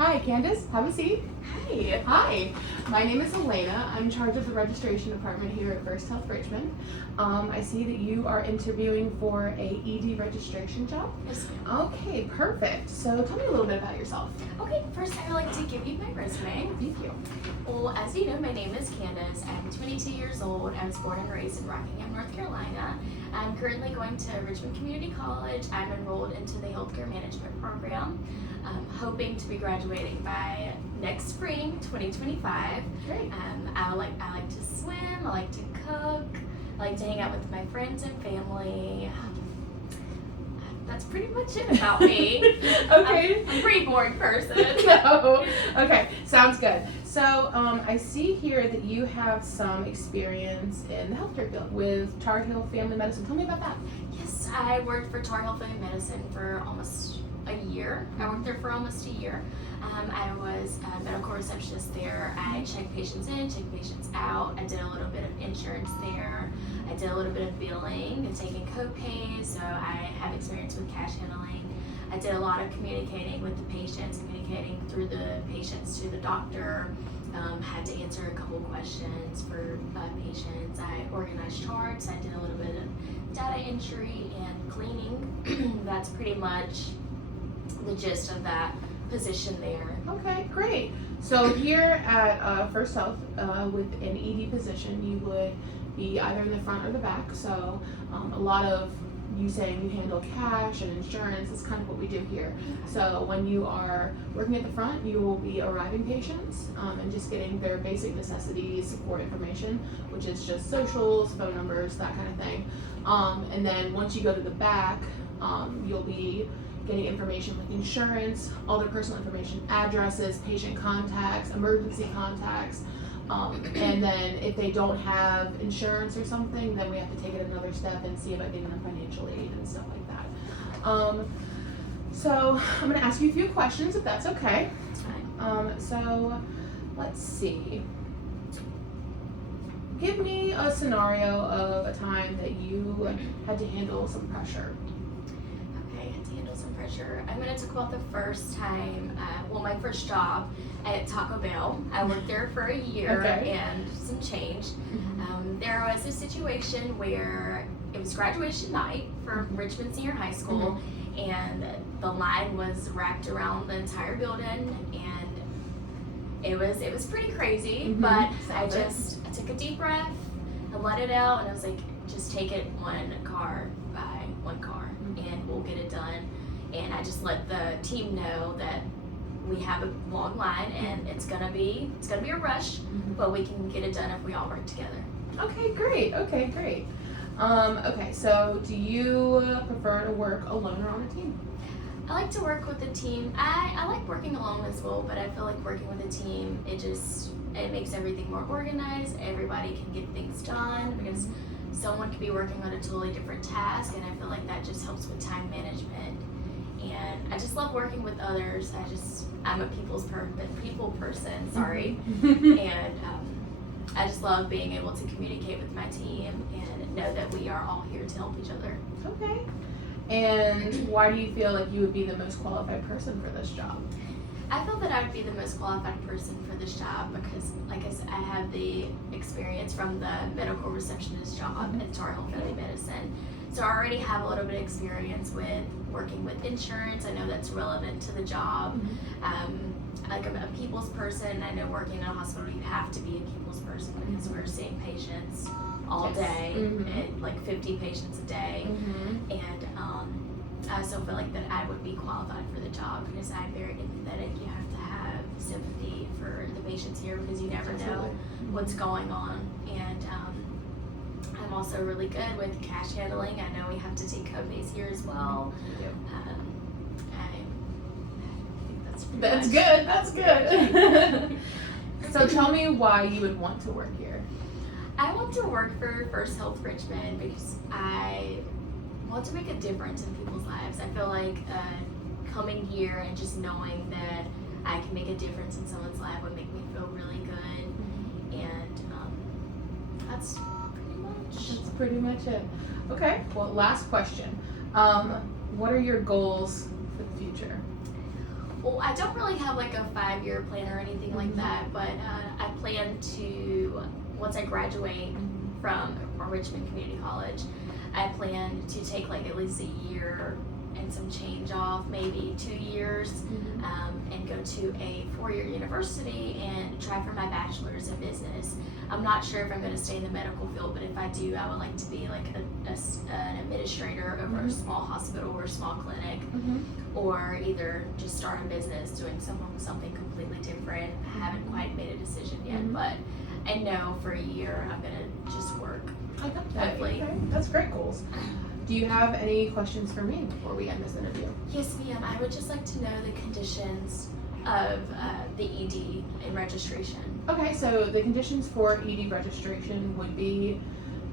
Hi, Candace. Have a seat. Hi. Hi. My name is Elena. I'm in charge of the registration department here at First Health Richmond. I see that you are interviewing for a ED registration job. Yes, ma'am. Okay, perfect. So tell me a little bit about yourself. Okay, first I would like to give you my resume. Thank you. Well, as you know, my name is Candace. I'm 22 years old. I was born and raised in Rockingham, North Carolina. I'm currently going to Richmond Community College. I'm enrolled into the healthcare management program. I'm hoping to be graduating by next spring, 2025. Great. I like to swim. I like to cook. I like to hang out with my friends and family. That's pretty much it about me. Okay. I'm a pretty boring person. No. Okay, sounds good. So I see here that you have some experience in the healthcare field with Tar Heel Family Medicine. Tell me about that. Yes, I worked for Tar Heel Family Medicine for almost a year. I worked there for almost a year. I was a medical receptionist there. I checked patients in, checked patients out. I did a little bit of insurance there. I did a little bit of billing and taking co-pays, so I have experience with cash handling. I did a lot of communicating with the patients, communicating through the patients to the doctor. Had to answer a couple questions for patients. I organized charts. I did a little bit of data entry and cleaning. That's pretty much the gist of that position there. Okay, great. So here at First Health, with an ED position, you would be either in the front or the back. So a lot of you saying you handle cash and insurance is kind of what we do here. So when you are working at the front, you will be arriving patients and just getting their basic necessities, support information, which is just socials, phone numbers, that kind of thing. And then once you go to the back, you'll be getting information like insurance, all their personal information, addresses, patient contacts, emergency contacts. And then if they don't have insurance or something, then we have to take it another step and see about getting them financial aid and stuff like that. So I'm going to ask you a few questions if that's okay. That's fine. So let's see. Give me a scenario of a time that you had to handle some pressure. Okay, I had to handle some pressure. I'm going to talk about the first time, my first job at Taco Bell. I worked there for a year Okay. and some change. There was a situation where it was graduation night for Richmond Senior High School, and the line was wrapped around the entire building, and it was pretty crazy. But I took a deep breath, I let it out, and I was like, just take it one car by one car, and we'll get it done. And I just let the team know that we have a long line and it's gonna be a rush, but we can get it done if we all work together. Okay, great. Okay, so do you prefer to work alone or on a team? I like to work with a team. I like working alone as well, but I feel like working with a team, it makes everything more organized. Everybody can get things done because someone could be working on a totally different task, and I feel like that just helps with time management. And I just love working with others. I'm a people person, sorry. And I just love being able to communicate with my team and know that we are all here to help each other. Okay. And why do you feel like you would be the most qualified person for this job? I feel that I would be the most qualified person for this job because, like I said, I have the experience from the medical receptionist job at Tar Heel Family Medicine. So I already have a little bit of experience with working with insurance. I know that's relevant to the job. Like I'm a people's person. I know working in a hospital, you have to be a people's person because we're seeing patients all day, and like 50 patients a day. And I also feel like that I would be qualified for the job because I'm very empathetic. You have to have sympathy for the patients here because you never know what's going on. And I'm also really good with cash handling. I know we have to take co-pays here as well. I think That's good. So tell me why you would want to work here. I want to work for First Health Richmond because I want to make a difference in people's lives. I feel like coming here and just knowing that I can make a difference in someone's life would make me feel really good. And that's pretty much it. Okay, well, last question. What are your goals for the future? Well, I don't really have like a 5-year plan or anything like that, but I plan to, once I graduate from Richmond Community College, I plan to take like at least a year and some change off, maybe 2 years, and go to a 4-year university and try for my bachelor's in business. I'm not sure if I'm going to stay in the medical field, but if I do, I would like to be like an administrator over a small hospital or a small clinic, or either just start a business doing something completely different. I haven't quite made a decision yet, but I know for a year I'm going to just work. Okay, that's great goals. Do you have any questions for me before we end this interview? Yes, ma'am. I would just like to know the conditions of the ED and registration. Okay, so the conditions for ED registration would be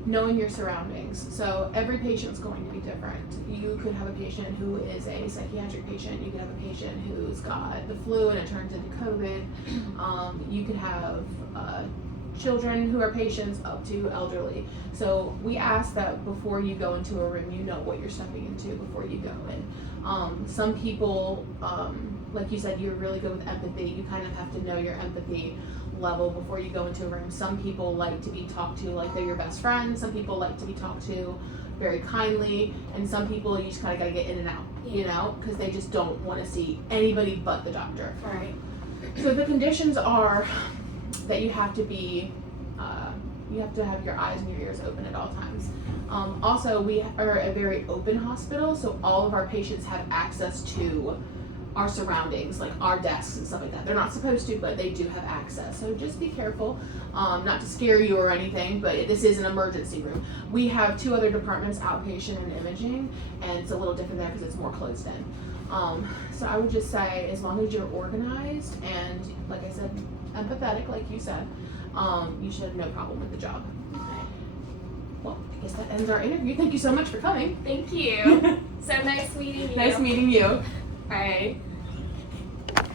knowing your surroundings. So every patient's going to be different. You could have a patient who is a psychiatric patient. You could have a patient who's got the flu and it turns into COVID. You could have children who are patients up to elderly. So we ask that before you go into a room, you know what you're stepping into before you go in. Some people, like you said, you're really good with empathy. You kind of have to know your empathy level before you go into a room. Some people like to be talked to like they're your best friend. Some people like to be talked to very kindly, and some people you just kind of got to get in and out, you know, because they just don't want to see anybody but the doctor. Right. So the conditions are that you have to be, you have to have your eyes and your ears open at all times. Also, we are a very open hospital, so all of our patients have access to our surroundings, like our desks and stuff like that. They're not supposed to, but they do have access. So just be careful, not to scare you or anything, but this is an emergency room. We have 2 other departments, outpatient and imaging, and it's a little different there because it's more closed in. So I would just say, as long as you're organized and, like I said, empathetic, like you said, you should have no problem with the job. Okay. Well, I guess that ends our interview. Thank you so much for coming. Thank you. So nice meeting you. Nice meeting you. All right.